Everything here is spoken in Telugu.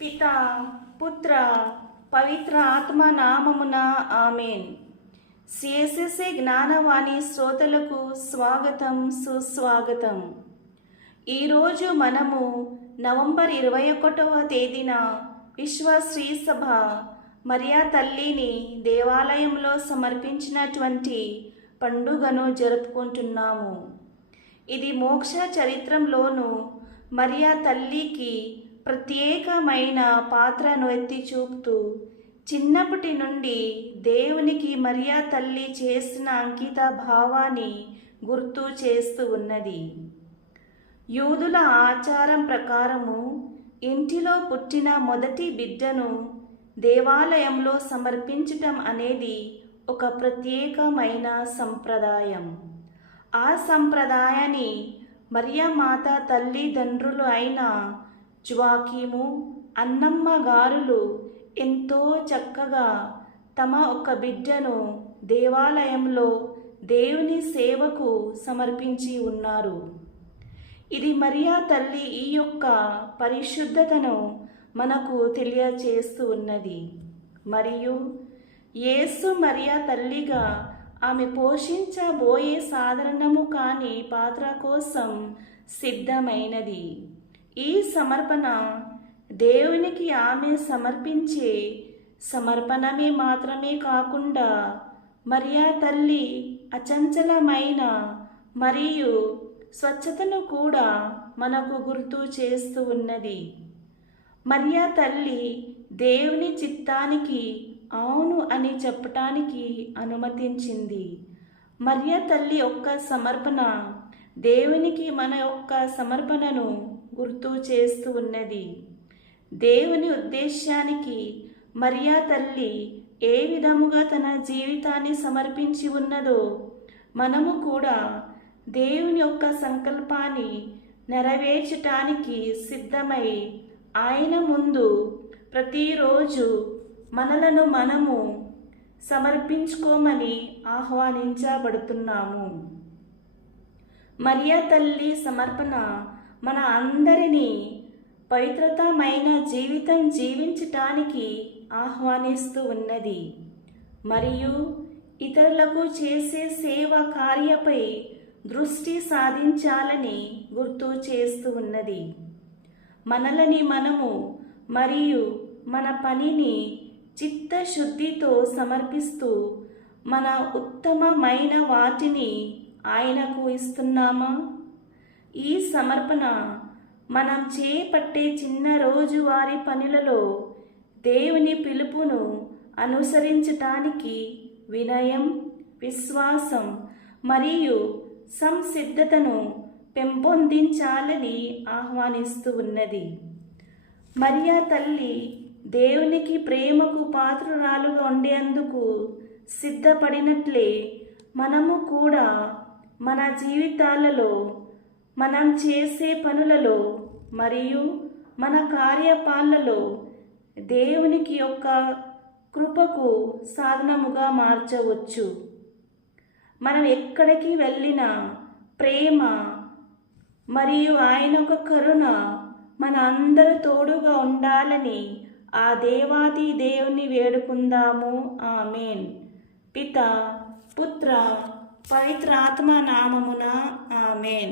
పితా పుత్ర పవిత్ర ఆత్మ నామమున ఆమెన్. సిఎస్ఎస్ఏ జ్ఞానవాణి శ్రోతలకు స్వాగతం, సుస్వాగతం. ఈరోజు మనము నవంబర్ 21వ తేదీన విశ్వ శ్రీ సభ మరియా తల్లిని దేవాలయంలో సమర్పించినటువంటి పండుగను జరుపుకుంటున్నాము. ఇది మోక్ష చరిత్రలోనూ మరియా తల్లికి ప్రత్యేకమైన పాత్రను ఎత్తి చూపుతూ చిన్నప్పటి నుండి దేవునికి మరియా తల్లి చేసిన అంకిత భావాన్ని గుర్తు చేస్తూ ఉన్నది. యూదుల ఆచారం ప్రకారము ఇంటిలో పుట్టిన మొదటి బిడ్డను దేవాలయంలో సమర్పించటం అనేది ఒక ప్రత్యేకమైన సంప్రదాయం. ఆ సంప్రదాయాన్ని మరియా మాత తల్లిదండ్రులు అయిన జోకీము, అన్నమ్మ గారులు ఎంతో చక్కగా తమ ఒక బిడ్డను దేవాలయంలో దేవుని సేవకు సమర్పించి ఉన్నారు. ఇది మరియా తల్లి ఈ యొక్క పరిశుద్ధతను మనకు తెలియచేస్తూ ఉన్నది. మరియు యేసు మరియా తల్లిగా ఆమె పోషించబోయే సాధారణము కాని పాత్ర కోసం సిద్ధమైనది. ఈ సమర్పణ దేవునికి ఆమె సమర్పించే సమర్పణమే మాత్రమే కాకుండా మరియా తల్లి అచంచలమైన మరియు స్వచ్ఛతను కూడా మనకు గుర్తు చేస్తూ ఉన్నది. మరియా తల్లి దేవుని చిత్తానికి అవును అని చెప్పటానికి అనుమతించింది. మరియా తల్లి యొక్క సమర్పణ దేవునికి మన యొక్క సమర్పణను గుర్తు చేస్తూ ఉన్నది. దేవుని ఉద్దేశానికి మరియా తల్లి ఏ విధముగా తన జీవితాన్ని సమర్పించి ఉన్నదో మనము కూడా దేవుని యొక్క సంకల్పాన్ని నెరవేర్చటానికి సిద్ధమై ఆయన ముందు ప్రతిరోజు మనలను మనము సమర్పించుకోమని ఆహ్వానించబడుతున్నాము. మరియా తల్లి సమర్పణ మన అందరినీ పవిత్రతమైన జీవితం జీవించటానికి ఆహ్వానిస్తూ ఉన్నది. మరియు ఇతరులకు చేసే సేవ కార్యపై దృష్టి సాధించాలని గుర్తు చేస్తూ ఉన్నది. మనలని మనము మరియు మన పనిని చిత్తశుద్ధితో సమర్పిస్తూ మన ఉత్తమమైన వాటిని ఆయనకు ఇస్తున్నామా? ఈ సమర్పణ మనం చేపట్టే చిన్న రోజువారీ పనులలో దేవుని పిలుపును అనుసరించటానికి వినయం, విశ్వాసం మరియు సంసిద్ధతను పెంపొందించాలని ఆహ్వానిస్తూ ఉన్నది. మరియా తల్లి దేవునికి ప్రేమకు పాత్రురాలుగా ఉండేందుకు సిద్ధపడినట్లే మనము కూడా మన జీవితాలలో మనం చేసే పనులలో మరియు మన కార్యపాలలో దేవునికి యొక్క కృపకు సాధనముగా మార్చవచ్చు. మనం ఎక్కడికి వెళ్ళినా ప్రేమ మరియు ఆయన ఒక కరుణ మన అందరి తోడుగా ఉండాలని ఆ దేవాది దేవుని వేడుకుందాము. ఆమెన్. పితా పుత్ర పవిత్ర ఆత్మ నామమున ఆమెన్.